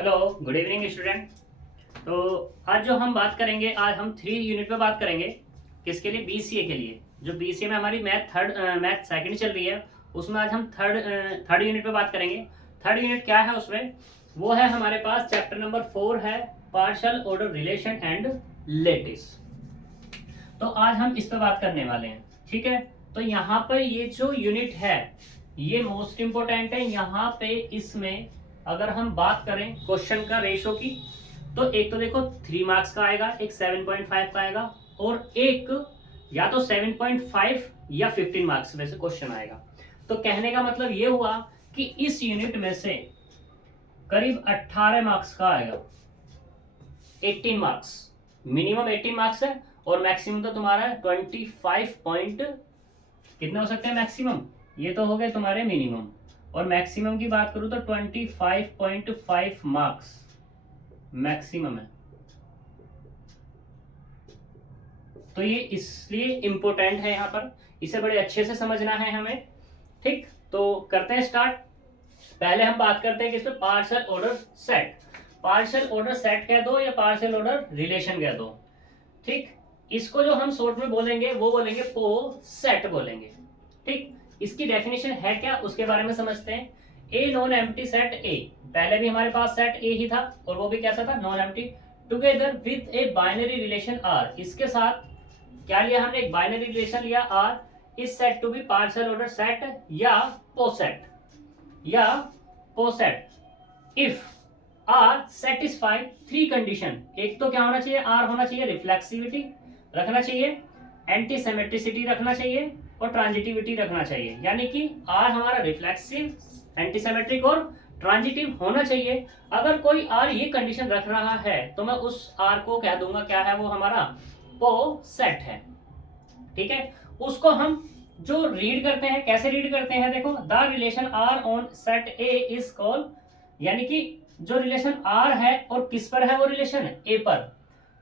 Hello, good evening student. तो आज जो हम बात करेंगे, आज हम 3 यूनिट पे बात करेंगे। किसके लिए? बीसीए के लिए। जो बीसीए में हमारी मैथ सेकंड चल रही है, उसमें आज हम थर्ड यूनिट पे बात करेंगे। थर्ड यूनिट क्या है उसमें? वो है हमारे पास चैप्टर नंबर 4 है, partial order relation and lattice. तो आज हम इस पे बात करने वाले हैं, ठीक है। तो यहाँ पर ये जो यूनिट है ये मोस्ट इंपोर्टेंट है। यहाँ पे इसमें अगर हम बात करें क्वेश्चन का रेशो की, तो एक तो देखो 3 मार्क्स का आएगा, एक 7.5 का आएगा, और एक या तो 7.5 या 15 मार्क्स में से क्वेश्चन आएगा। तो कहने का मतलब ये हुआ कि इस यूनिट में से करीब 18 मार्क्स का आएगा। 18 मार्क्स, मिनिमम 18 मार्क्स है और मैक्सिमम तो तुम्हारा 25 पॉइंट कितना हो सकते हैं मैक्सिमम? ये तो हो गए तुम्हारे मिनिमम, और मैक्सिमम की बात करूं तो 25.5 मार्क्स मैक्सिमम है। तो ये इसलिए इंपॉर्टेंट है, यहाँ पर इसे बड़े अच्छे से समझना है हमें, ठीक। तो करते हैं स्टार्ट। पहले हम बात करते हैं किसमें? Partial order set. Partial order set कह दो या पार्शियल ऑर्डर रिलेशन कह दो, ठीक। इसको जो हम शॉर्ट में बोलेंगे वो बोलेंगे पो सेट बोलेंगे, ठीक। इसकी डेफिनेशन है क्या, उसके बारे में समझते हैं। ए नॉन एम्प्टी सेट ए, पहले भी हमारे पास सेट ए ही था और वो भी कैसा था? Non empty. Together with a binary relation R, इसके साथ क्या लिया हमने? एक बाइनरी रिलेशन लिया आर। इस set to be partial order set या पोसेट, या poset if R satisfied 3 condition. एक तो क्या होना चाहिए? आर होना चाहिए, रिफ्लेक्सिविटी रखना चाहिए, एंटी सिमेट्रिसिटी रखना चाहिए और ट्रांजिटिविटी रखना चाहिए। यानी कि आर हमारा रिफ्लेक्सिव, एंटीसिमेट्रिक और ट्रांजिटिव होना चाहिए। अगर कोई आर ये कंडीशन रख रहा है तो मैं उस आर को कह दूंगा क्या है? वो हमारा पो सेट है, ठीक है। उसको हम जो रीड करते हैं, कैसे रीड करते हैं? देखो, the relation R on set A is called, यानी कि जो रिलेशन आर है और किस पर है वो रिलेशन? ए पर।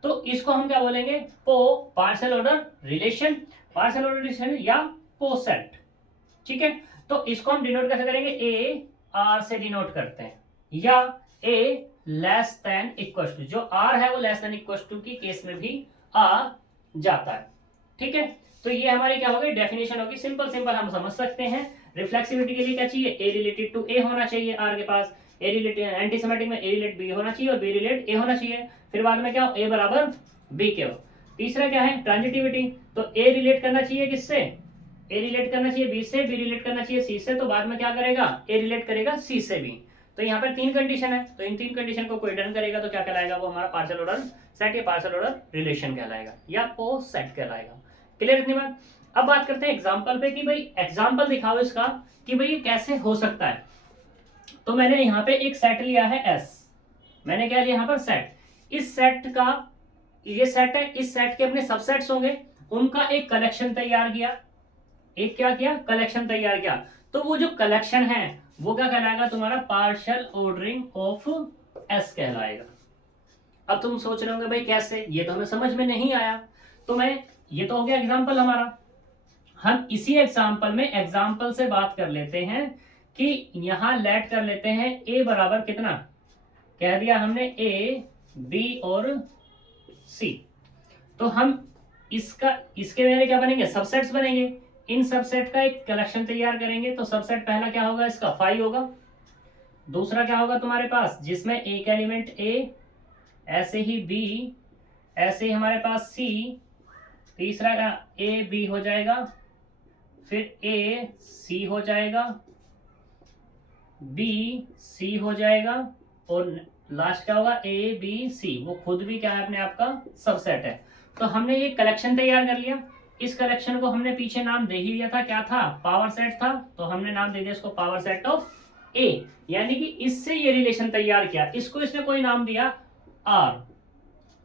तो इसको हम क्या बोलेंगे? पो partial order relation, partial order relation या पो सेट, ठीक है। तो इसको हम डिनोट कैसे करेंगे? ए आर से डिनोट करते हैं, या ए लेस देन इक्वल टू, जो आर है वो लेस देन इक्वल टू की केस में भी आ जाता है, ठीक है। तो ये हमारी क्या होगी? डेफिनेशन होगी। सिंपल सिंपल हम समझ सकते हैं। रिफ्लेक्सिविटी के लिए क्या चाहिए? ए रिलेटेड टू ए होना चाहिए आर के पास। ए रिलेटेड, एंटीसिमेट्रिक में ए रिलेट बी होना चाहिए और बी रिलेट ए होना चाहिए। फिर बाद में क्या हो? ए बराबर बी के हो। तीसरा क्या है? ट्रांजिटिविटी। तो ए रिलेट करना चाहिए किससे? ए रिलेट करना चाहिए बी से, बी रिलेट करना चाहिए सी से, तो बाद में क्या करेगा? ए रिलेट करेगा सी से भी। तो यहाँ पर 3 कंडीशन है, तो इन 3 कंडीशन को कोई डन करेगा तो क्या कहलाएगा? वो हमारा पार्शियल ऑर्डर सेट या पार्शियल ऑर्डर रिलेशन कहलाएगा या पो सेट कहलाएगा। क्लियर इतनी बात? अब बात करते हैं एग्जाम्पल पे कि भाई एग्जाम्पल दिखाओ इसका कि भाई ये कैसे हो सकता है। तो मैंने यहाँ पे एक सेट लिया है एस, मैंने क्या लिया यहाँ पर? सेट। इस सेट का, ये सेट है, इस सेट के अपने सबसेट्स होंगे, उनका एक कलेक्शन तैयार किया। एक क्या किया? कलेक्शन तैयार किया। तो वो जो कलेक्शन है वो क्या कहलाएगा? तुम्हारा पार्शियल ऑर्डरिंग ऑफ एस कहलाएगा। अब तुम सोच रहे होंगे भाई कैसे, ये तो हमें समझ में नहीं आया। तो मैं, ये तो हो गया एग्जाम्पल हमारा। हम इसी एग्जाम्पल में एग्जाम्पल से बात कर लेते हैं कि यहां लेट कर लेते हैं ए बराबर कितना? कह दिया हमने ए बी और सी। तो हम इसका, इसके मेरे क्या बनेंगे? सबसेट्स बनेंगे। इन सबसेट का एक कलेक्शन तैयार करेंगे। तो सबसेट पहला क्या होगा? इसका 5 होगा। दूसरा क्या होगा तुम्हारे पास? जिसमें एक एलिमेंट ए, ऐसे ही बी, ऐसे ही हमारे पास सी। तीसरा का ए बी हो जाएगा, फिर ए सी हो जाएगा, बी सी हो जाएगा, और लास्ट क्या होगा? A B C. वो खुद भी क्या है? अपने आप का सबसेट है। तो हमने ये कलेक्शन तैयार कर लिया। इस कलेक्शन को हमने पीछे नाम दे ही दिया था, क्या था? पावर सेट था। तो हमने नाम दे दिया इसको पावर सेट ऑफ ए, यानी कि इससे ये रिलेशन तैयार किया। इसको इसने कोई नाम दिया आर,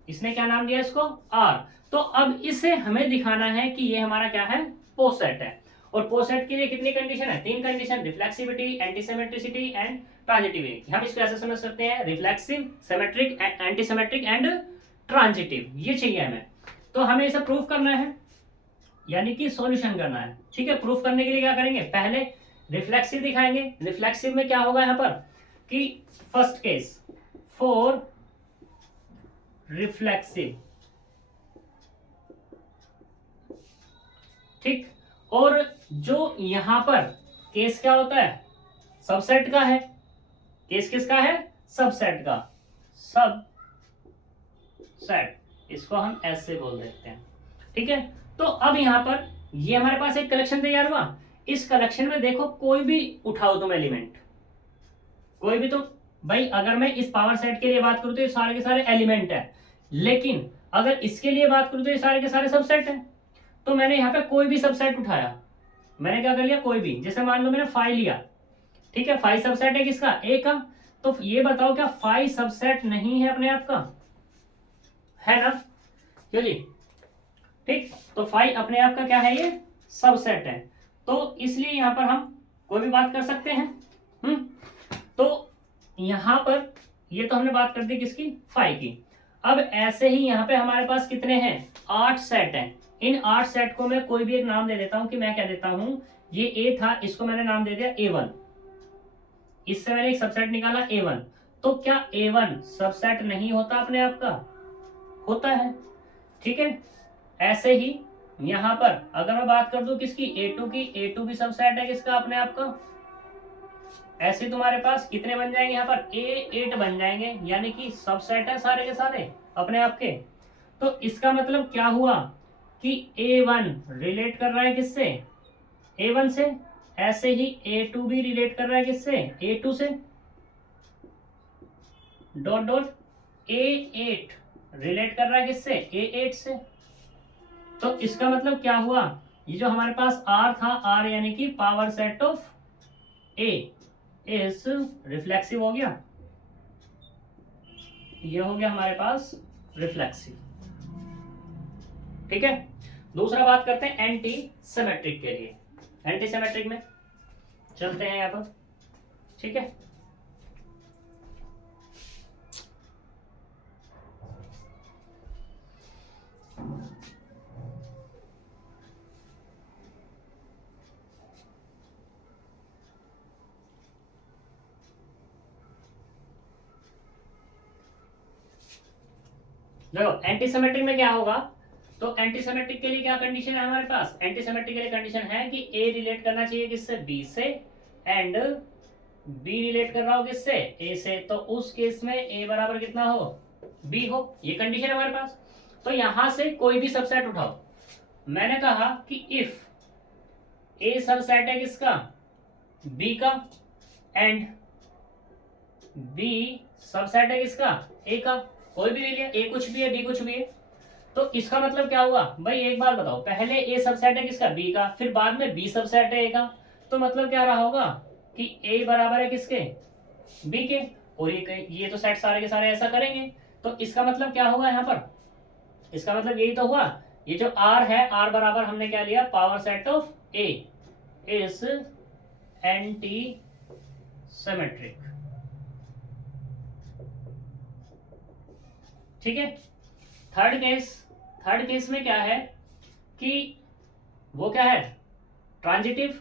इसने क्या नाम दिया इसको? आर। तो अब इसे हमें दिखाना है कि ये हमारा क्या है? पोसेट है। और पोसेट के लिए कितनी कंडीशन है? 3 कंडीशन, रिफ्लेक्सिविटी, एंटीसिमेट्रिसिटी एंड ट्रांजिटिविटी। हम इसको ऐसे समझ सकते हैं, reflexive, symmetric, antisymmetric and transitive, ये चाहिए हमें। तो हमें इसे प्रूफ करना है, यानी कि सॉल्यूशन करना है, ठीक है। प्रूफ करने के लिए क्या करेंगे? पहले रिफ्लेक्सिव दिखाएंगे। रिफ्लेक्सिव में क्या होगा यहाँ पर कि फर्स्ट केस, फॉर रिफ्लेक्सिव, ठीक। और जो यहां पर केस क्या होता है, सबसेट का है। केस किसका है, सबसेट का, सब सेट, इसको हम ऐसे बोल देते हैं, ठीक है। तो अब यहां पर ये हमारे पास एक कलेक्शन तैयार हुआ। इस कलेक्शन में देखो कोई भी उठाओ तुम एलिमेंट, कोई भी, तो भाई अगर मैं इस पावर सेट के लिए बात करूं तो ये सारे के सारे एलिमेंट है, लेकिन अगर इसके लिए बात करूं तो ये सारे के सारे सबसेट है। तो मैंने यहाँ पे कोई भी सबसेट उठाया, मैंने क्या कर लिया, कोई भी, जैसे मान लो मैंने फाइव लिया, ठीक है। फाइव सबसेट है किसका, ए का। तो ये बताओ क्या फाइव सबसेट नहीं है अपने आप का, है ना, क्यों जी, ठीक। तो फाइव अपने आप का क्या है, ये सबसेट है। तो इसलिए यहां पर हम कोई भी बात कर सकते हैं। तो यहां पर ये तो हमने बात कर दी किसकी, फाइव की। अब ऐसे ही यहां पे हमारे पास कितने हैं, 8 सेट हैं। इन 8 सेट को मैं कोई भी एक नाम दे देता हूं, कि मैं क्या देता हूं, ये ए था, इसको मैंने नाम दे दिया A1, इससे मैंने एक सबसेट निकाला A1। तो क्या A1 सबसेट नहीं होता अपने आप का, होता है, ठीक है। ऐसे ही यहां पर अगर मैं बात कर दूं किसकी, A2 की, A2 भी सबसेट है किसका, अपने आप का। ऐसे तुम्हारे पास कितने बन जाएंगे यहाँ पर, A8 बन जाएंगे, यानी कि सबसेट है सारे के सारे अपने आप के। तो इसका मतलब क्या हुआ कि A1 रिलेट कर रहा है किससे, A1 से। ऐसे ही A2 भी रिलेट कर रहा है किससे, A2 से, डॉट डॉट A8 रिलेट कर रहा है किससे, A8 से। तो इसका मतलब क्या हुआ, ये जो हमारे पास R था, R यानी कि power set of A is reflexive हो गया, ये हो गया हमारे पास रिफ्लेक्सिव, ठीक है। दूसरा बात करते हैं एंटी सिमेट्रिक के लिए। एंटी सिमेट्रिक में चलते हैं यहाँ पर, ठीक है। देखो एंटीसिमेट्रिक में क्या होगा, तो एंटीसिमेट्रिक के लिए क्या कंडीशन है हमारे पास, एंटीसिमेट्रिक के लिए कंडीशन है कि ए रिलेट करना चाहिए किससे, बी से, एंड बी रिलेट कर रहा हो किससे, ए से। तो उस केस में ए बराबर कितना हो, बी हो, ये कंडीशन है हमारे पास। तो यहां से कोई भी सबसेट उठाओ, मैंने कहा कि इफ ए सबसेट है किसका, बी का, एंड बी सबसेट है किसका, ए का। कोई भी ले लिया, ए कुछ भी है, बी कुछ भी है। तो इसका मतलब क्या हुआ भाई, एक बार बताओ, पहले ए सबसेट है किसका, बी का, फिर बाद में बी सबसेट है ए का। तो मतलब क्या रहा होगा कि ए बराबर है किसके, बी के। और ये तो सेट सारे के सारे ऐसा करेंगे। तो इसका मतलब क्या होगा यहाँ पर, इसका मतलब यही तो हुआ, ये जो आर है, आर बराबर हमने क्या लिया, power set of A is anti symmetric, ठीक है। थर्ड केस में क्या है कि वो क्या है, ट्रांजिटिव।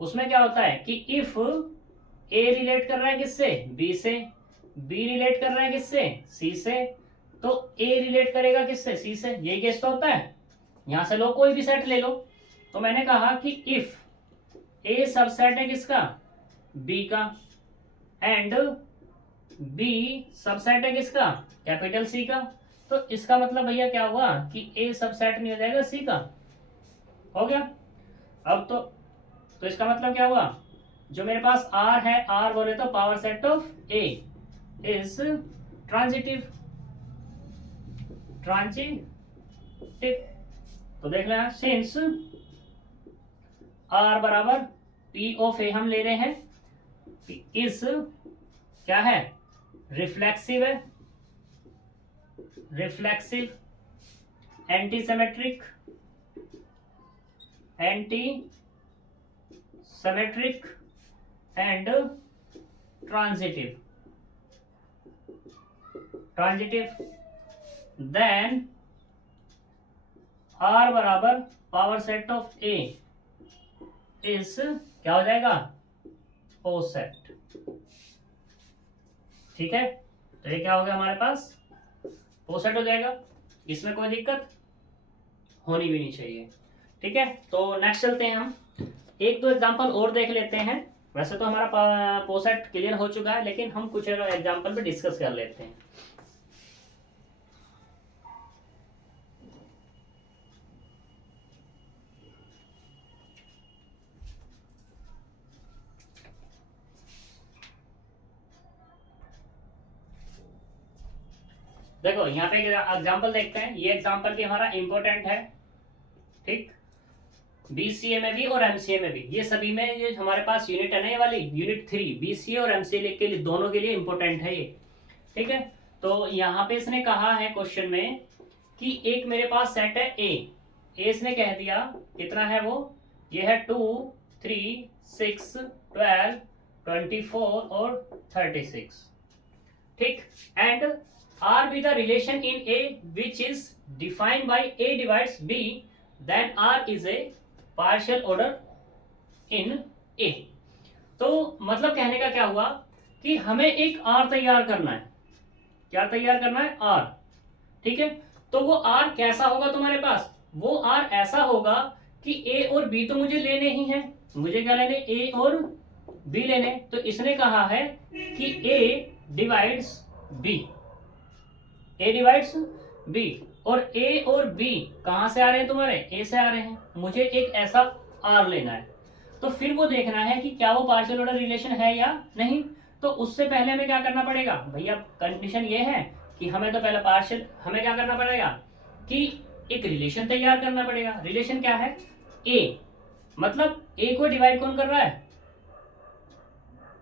उसमें क्या होता है कि इफ ए रिलेट कर रहा है किससे, बी से, बी रिलेट कर रहा है किससे, सी से, तो ए रिलेट करेगा किससे, सी से। यही केस तो होता है। यहां से लो कोई भी सेट ले लो। तो मैंने कहा कि इफ ए सबसेट है किसका, बी का, एंड बी सबसेट है किसका, कैपिटल सी का। तो इसका मतलब भैया क्या हुआ कि ए सबसेट नहीं हो जाएगा सी का, हो गया। अब तो इसका मतलब क्या हुआ, जो मेरे पास आर है, आर बोले तो power set of A is transitive. तो देख लेना, सिंस आर बराबर पी ऑफ ए हम ले रहे हैं, इज क्या है, रिफ्लेक्सिव है, reflexive, anti symmetric, and transitive, then R बराबर power set of A is क्या हो जाएगा, ओ सेट। ठीक है, तो ये क्या हो गया हमारे पास, ओ सेट हो जाएगा, इसमें कोई दिक्कत होनी भी नहीं चाहिए। ठीक है, तो नेक्स्ट चलते हैं, हम एक दो एग्जांपल और देख लेते हैं। वैसे तो हमारा पोसेट क्लियर हो चुका है, लेकिन हम कुछ एग्जांपल पे डिस्कस कर लेते हैं। देखो यहाँ पे एग्जांपल देखते हैं, ये एग्जांपल भी हमारा इंपॉर्टेंट है। ठीक, बीसीए में भी और एमसीए में भी, ये सभी में ये हमारे पास यूनिट है ना, ये वाली यूनिट 3 बीसीए और एमसीए के लिए, दोनों के लिए इंपॉर्टेंट है ये। ठीक है, तो यहाँ पे इसने कहा है क्वेश्चन में कि एक मेरे पास सेट है ए इसने कह दिया कितना है वो, ये है 2 3 6 12 24 और 36। ठीक, and R be the relation in A which is defined by A divides B, then R is a partial order in A. तो मतलब कहने का क्या हुआ कि हमें एक आर तैयार करना है। क्या तैयार करना है, आर। ठीक है, तो वो आर कैसा होगा तुम्हारे पास, वो आर ऐसा होगा कि ए और बी तो मुझे लेने ही हैं, मुझे क्या लेने, ए और बी लेने। तो इसने कहा है कि A divides B, A divides B, और ए और बी कहां से आ रहे हैं तुम्हारे, ए से आ रहे हैं, मुझे एक ऐसा आर लेना है। तो फिर वो देखना है कि क्या वो पार्शियल ऑर्डर रिलेशन है या नहीं। तो उससे पहले हमें क्या करना पड़ेगा भैया, कंडीशन ये है कि हमें तो पहले पार्शियल, हमें क्या करना पड़ेगा कि एक रिलेशन तैयार करना पड़ेगा। रिलेशन क्या है, ए मतलब ए को डिवाइड कौन कर रहा है,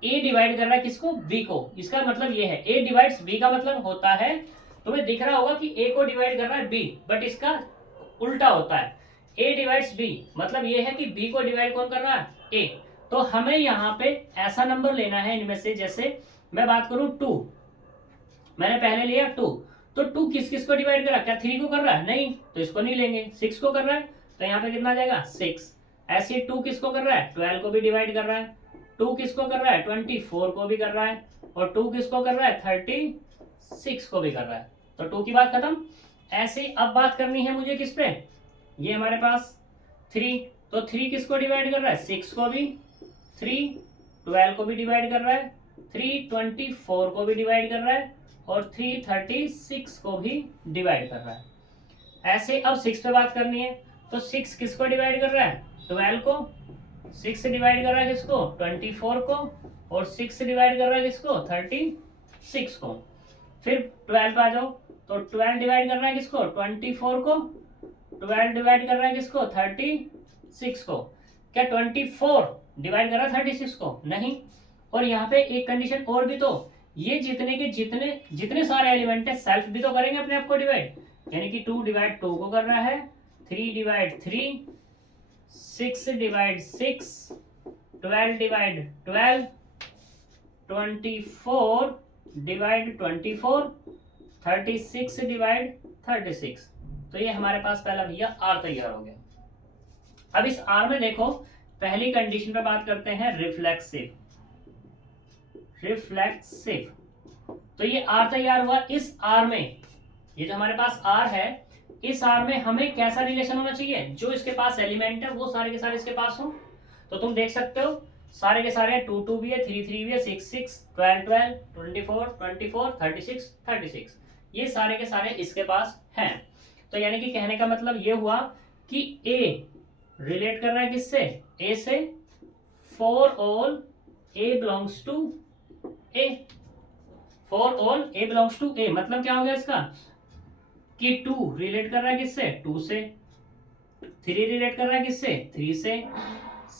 ए डिवाइड कर रहा है किसको, बी को। इसका मतलब ये है ए डिवाइड्स बी का मतलब होता है, तुम्हें दिख रहा होगा कि ए को डिवाइड कर रहा है बी, बट इसका उल्टा होता है, ए डिवाइड्स बी मतलब ये है कि बी को डिवाइड कौन कर रहा है, ए। तो हमें यहाँ पे ऐसा नंबर लेना है इनमें से, जैसे मैं बात करूं 2, मैंने पहले लिया 2, तो 2 किस किस को डिवाइड कर रहा है, क्या 3 को कर रहा है, नहीं, तो इसको नहीं लेंगे। 6 को कर रहा है, तो यहाँ पे कितना आ जाएगा 6। ऐसे ही 2 किसको कर रहा है, 12 को भी डिवाइड कर रहा है। 2 किसको कर रहा है, 24 को भी कर रहा है। और 2 किसको कर रहा है, 36 को भी कर रहा है। तो 2 की बात खत्म। ऐसे अब बात करनी है मुझे किस पे, ये हमारे पास 3, तो 3 किसको डिवाइड कर रहा है, 6 को भी, 3 12 को भी डिवाइड कर रहा है, 3 24 को भी डिवाइड कर रहा है, और 3 36 को भी डिवाइड कर रहा है। ऐसे अब 6 पे बात करनी है, तो 6 किसको डिवाइड कर रहा है, 12 को, 6 डिवाइड कर रहा है किसको, 24 को, और 6 डिवाइड कर रहा है किसको, 36 को। फिर 12 पे आ जाओ, तो 12 डिवाइड कर रहा है किसको, 24 को, 12 डिवाइड कर रहा है किसको, 36 को। क्या 24 डिवाइड कर रहा है 36 को, नहीं। और यहाँ पे एक कंडीशन और भी, तो ये जितने के जितने जितने सारे एलिमेंट है सेल्फ भी तो करेंगे अपने आप को डिवाइड, यानी कि 2 डिवाइड 2 को कर रहा है, 3 divide 3, 6 divide 6, 12 divide 12, 24 divide 24, 36 divide 36। तो ये हमारे पास पहला भैया आर तैयार हो गया। अब इस आर में देखो, पहली कंडीशन पे बात करते हैं रिफ्लेक्सिव। रिफ्लेक्सिव, तो ये आर तैयार हुआ। इस आर में, ये जो हमारे पास आर है, इस आर में हमें कैसा रिलेशन होना चाहिए, जो इसके पास एलिमेंट है वो सारे के सारे इसके पास हो। तो तुम देख सकते हो सारे के सारे 2 2 भी है, 3 3 भी है, 6 6, 12 12, 24 24, 36 36, ये सारे के सारे इसके पास हैं। तो यानी कि कहने का मतलब ये हुआ कि ए रिलेट कर रहा है किससे, ए से, for all A belongs to A, for all A belongs to A. मतलब क्या हो गया इसका कि 2 रिलेट कर रहा है किससे, 2 से, 3 रिलेट कर रहा है किससे, 3 से,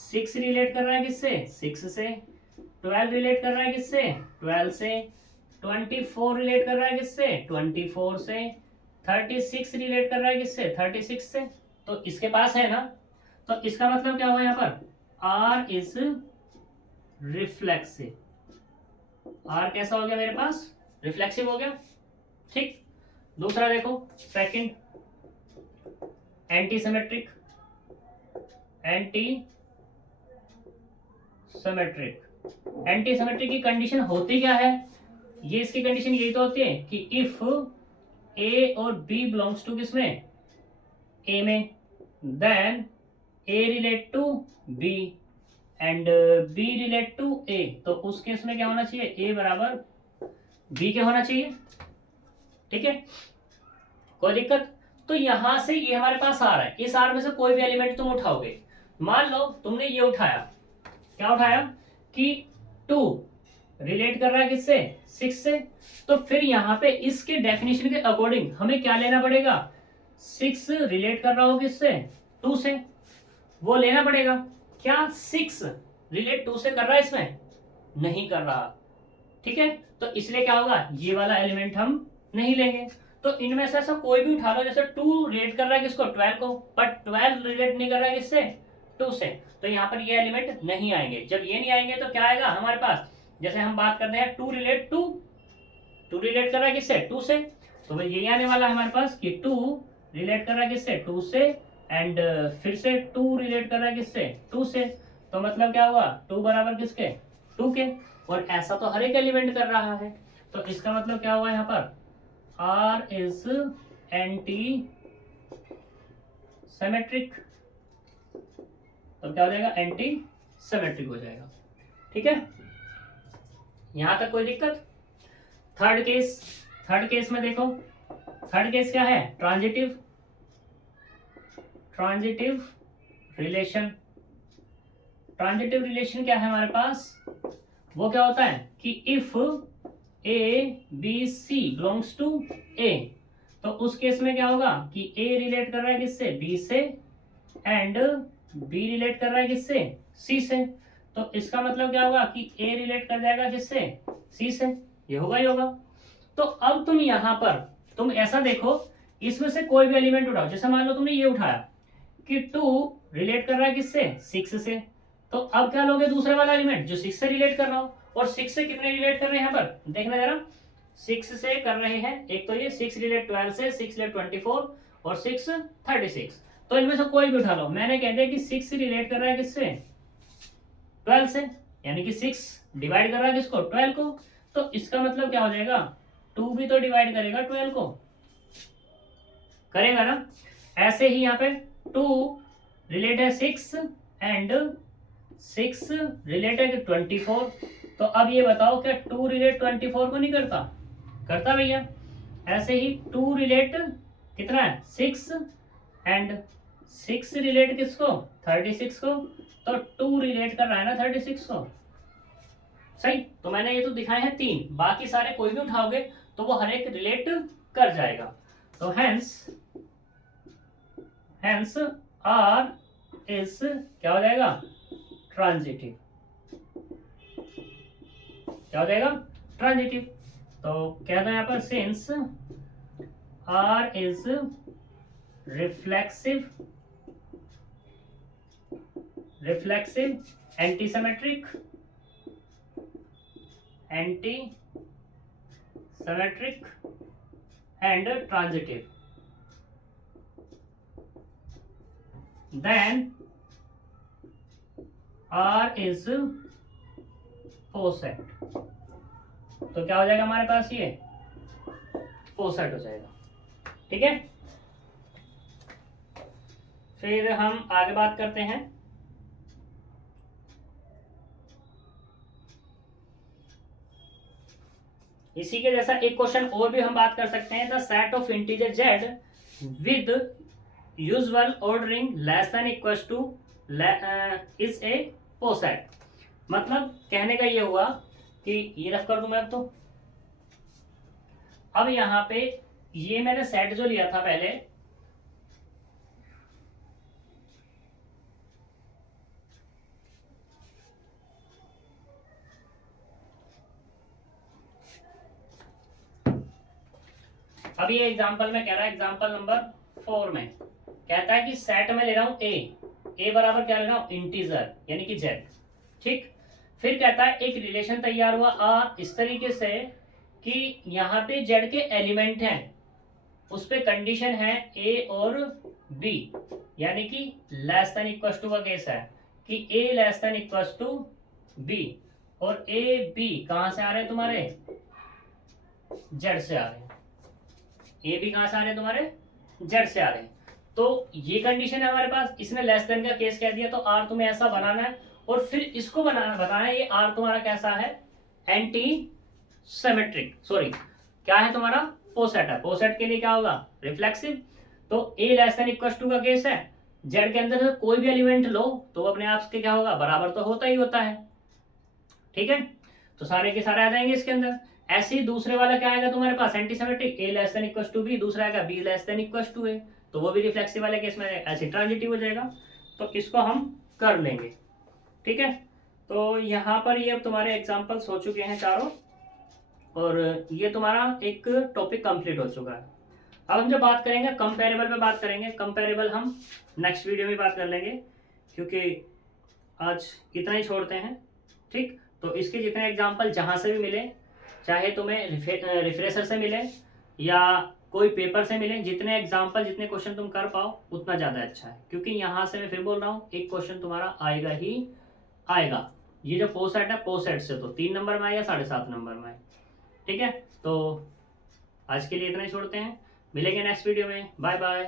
6 रिलेट कर रहा है किससे, 6 से, 12 रिलेट कर रहा है किससे, 12 से, 24 रिलेट कर रहा है किससे, 24 से, 36 रिलेट कर रहा है किससे, 36 से। तो इसके पास है ना, तो इसका मतलब क्या हुआ यहाँ पर, आर इज रिफ्लेक्सिव। आर कैसा हो गया मेरे पास, रिफ्लेक्सिव हो गया। ठीक, दूसरा देखो, second, anti symmetric. Anti symmetric, anti symmetry की कंडीशन होती क्या है, ये इसकी कंडीशन यही तो होती है कि इफ ए और बी बिलोंग्स टू किसमें, ए में, then A relate to B and B relate to ए, तो उस केस में क्या होना चाहिए, ए बराबर बी के होना चाहिए। ठीक है, कोई दिक्कत। तो यहां से ये हमारे पास आ रहा है, इस आर में से कोई भी एलिमेंट तुम उठाओगे, मान लो तुमने ये उठाया, क्या उठाया कि 2 रिलेट कर रहा है किससे, 6 से, तो फिर यहाँ पे इसके डेफिनेशन के अकॉर्डिंग हमें क्या लेना पड़ेगा, 6 रिलेट कर रहा हो किससे, 2 से, वो लेना पड़ेगा। क्या 6 रिलेट 2 से कर रहा है, इसमें नहीं कर रहा। ठीक है, तो इसलिए क्या होगा, ये वाला एलिमेंट हम नहीं लेंगे। तो इनमें से ऐसा कोई भी उठा लो, जैसे 2 रिलेट कर रहा है किसको, 12 को, पर 12 रिलेट नहीं कर रहा है किससे, 2 से, तो यहाँ पर ये एलिमेंट नहीं आएंगे। जब ये नहीं आएंगे तो क्या आएगा हमारे पास, जैसे हम बात करते हैं 2 रिलेट कर रहा है किससे, 2 से, तो भाई यही आने वाला है हमारे पास कि 2 रिलेट कर रहा है किससे, 2 से, एंड फिर से 2 रिलेट कर रहा है किससे, 2 से, तो मतलब क्या हुआ, 2 बराबर किसके, 2 के, और ऐसा तो हर एक एलिमेंट कर रहा है, तो इसका मतलब क्या हुआ यहाँ पर, R is एंटी सिमेट्रिक, तो क्या हो जाएगा, एंटी सिमेट्रिक हो जाएगा। ठीक है, यहां तक कोई दिक्कत। थर्ड केस में देखो, थर्ड केस क्या है, ट्रांजिटिव रिलेशन। ट्रांजिटिव रिलेशन क्या है हमारे पास, वो क्या होता है कि if A B C belongs to ए, तो उस केस में क्या होगा कि ए रिलेट कर रहा है किससे, बी से, एंड बी रिलेट कर रहा है किससे, सी से, तो इसका मतलब क्या होगा कि ए रिलेट कर जाएगा किससे, सी से, ये होगा ही होगा। तो अब तुम यहां पर तुम ऐसा देखो, इसमें से कोई भी एलिमेंट उठाओ, जैसे मान लो तुमने ये उठाया कि 2 रिलेट कर रहा है किससे, 6 से, तो अब क्या लोगे, दूसरे वाला एलिमेंट जो 6 से रिलेट कर रहा हो, और 6 से कितने रिलेट कर रहे हैं यहाँ पर देखना जरा, 6 से कर रहे हैं, एक तो ये 6 रिलेट 12 से, 6 रिलेट 24 और 6 36, तो इनमें से कोई भी उठा लो। मैंने कह दिया कि 6 रिलेट कर रहा है किससे, 12 से, यानी कि 6 डिवाइड कर रहा है किसको, 12 को, तो इसका मतलब क्या हो जाएगा, 2 भी तो डिवाइड करेगा 12 को, करेगा ना। ऐसे ही यहाँ पे 2 रिलेट है 6 एंड 6 रिलेट है 24, तो अब ये बताओ क्या 2 रिलेट 24 को नहीं करता, करता भैया। ऐसे ही 2 रिलेट कितना है, 6 एंड 6 रिलेट किसको, 36 को, तो 2 रिलेट कर रहा है ना 36 को, सही। तो मैंने ये तो दिखाए हैं 3, बाकी सारे कोई भी उठाओगे तो वो हर एक रिलेट कर जाएगा। तो हेंस आर इज क्या हो जाएगा, ट्रांजिटिव, क्या हो जाएगा, ट्रांजिटिव। तो क्या था यहाँ पर, since R is reflexive antisymmetric and transitive, then R is poset, तो क्या हो जाएगा हमारे पास, ये पोसेट हो जाएगा। ठीक है, फिर हम आगे बात करते हैं। इसी के जैसा एक क्वेश्चन और भी हम बात कर सकते हैं, the set of integer Z with usual ordering less than equals to is a poset. मतलब कहने का ये हुआ कि ये रफ कर दूं मैं, अब तो अब यहां पे ये मैंने सेट जो लिया था पहले, अब ये एग्जांपल में कह रहा है, एग्जांपल नंबर 4 में कहता है कि सेट में ले रहा हूं ए बराबर क्या ले रहा हूं, इंटीजर यानी कि जेड। ठीक, फिर कहता है एक रिलेशन तैयार हुआ आर इस तरीके से कि यहाँ पे जेड के एलिमेंट हैं, उस पे कंडीशन है ए और बी, यानी कि लेस देन इक्वल टू का केस है कि A less than equal to B, और ए बी कहां से आ रहे हैं तुम्हारे, जेड से आ रहे हैं। ए बी कहां से आ रहे हैं तुम्हारे, जेड से आ रहे हैं। तो ये कंडीशन है हमारे पास। इसने लेस देन का केस कह दिया, तो आर तुम्हें ऐसा बनाना है और फिर इसको बताना है ये आर तुम्हारा कैसा है, एंटी सिमेट्रिक, सॉरी क्या है तुम्हारा, पोसेट है। पोसेट के लिए क्या होगा, रिफ्लेक्सिव। तो ए लेस देन इक्वल टू का केस है, जेड के अंदर से कोई भी एलिमेंट लो तो अपने आप के क्या होगा, बराबर तो होता ही होता है। ठीक है, तो सारे के सारे आ जाएंगे इसके अंदर। ऐसे ही दूसरे वाला क्या आएगा तुम्हारे पास, anti symmetric, a less than equal to b, दूसरा आएगा b less than equal to ए, तो वो भी रिफ्लेक्सिव वाले केस में ऐसे ट्रांजिटिव हो जाएगा। तो इसको हम कर लेंगे। ठीक है, तो यहाँ पर ये अब तुम्हारे एग्जाम्पल्स हो चुके हैं चारों, और ये तुम्हारा एक टॉपिक कंप्लीट हो चुका है। अब हम जो बात करेंगे कंपेरेबल पे बात करेंगे। कंपेरेबल हम नेक्स्ट वीडियो में बात कर लेंगे, क्योंकि आज इतना ही छोड़ते हैं। ठीक, तो इसके जितने एग्जाम्पल जहाँ से भी मिले, चाहे तुम्हें रिफ्रेशर से मिले या कोई पेपर से मिले, जितने एग्जाम्पल जितने क्वेश्चन तुम कर पाओ उतना ज़्यादा अच्छा है, क्योंकि यहाँ से मैं फिर बोल रहा हूँ एक क्वेश्चन तुम्हारा आएगा ही आएगा। ये जो पोसेट है, पोसेट से तो 3 नंबर में आएगा, 7.5 नंबर में। ठीक है, तो आज के लिए इतना ही छोड़ते हैं, मिलेंगे नेक्स्ट वीडियो में, बाय बाय।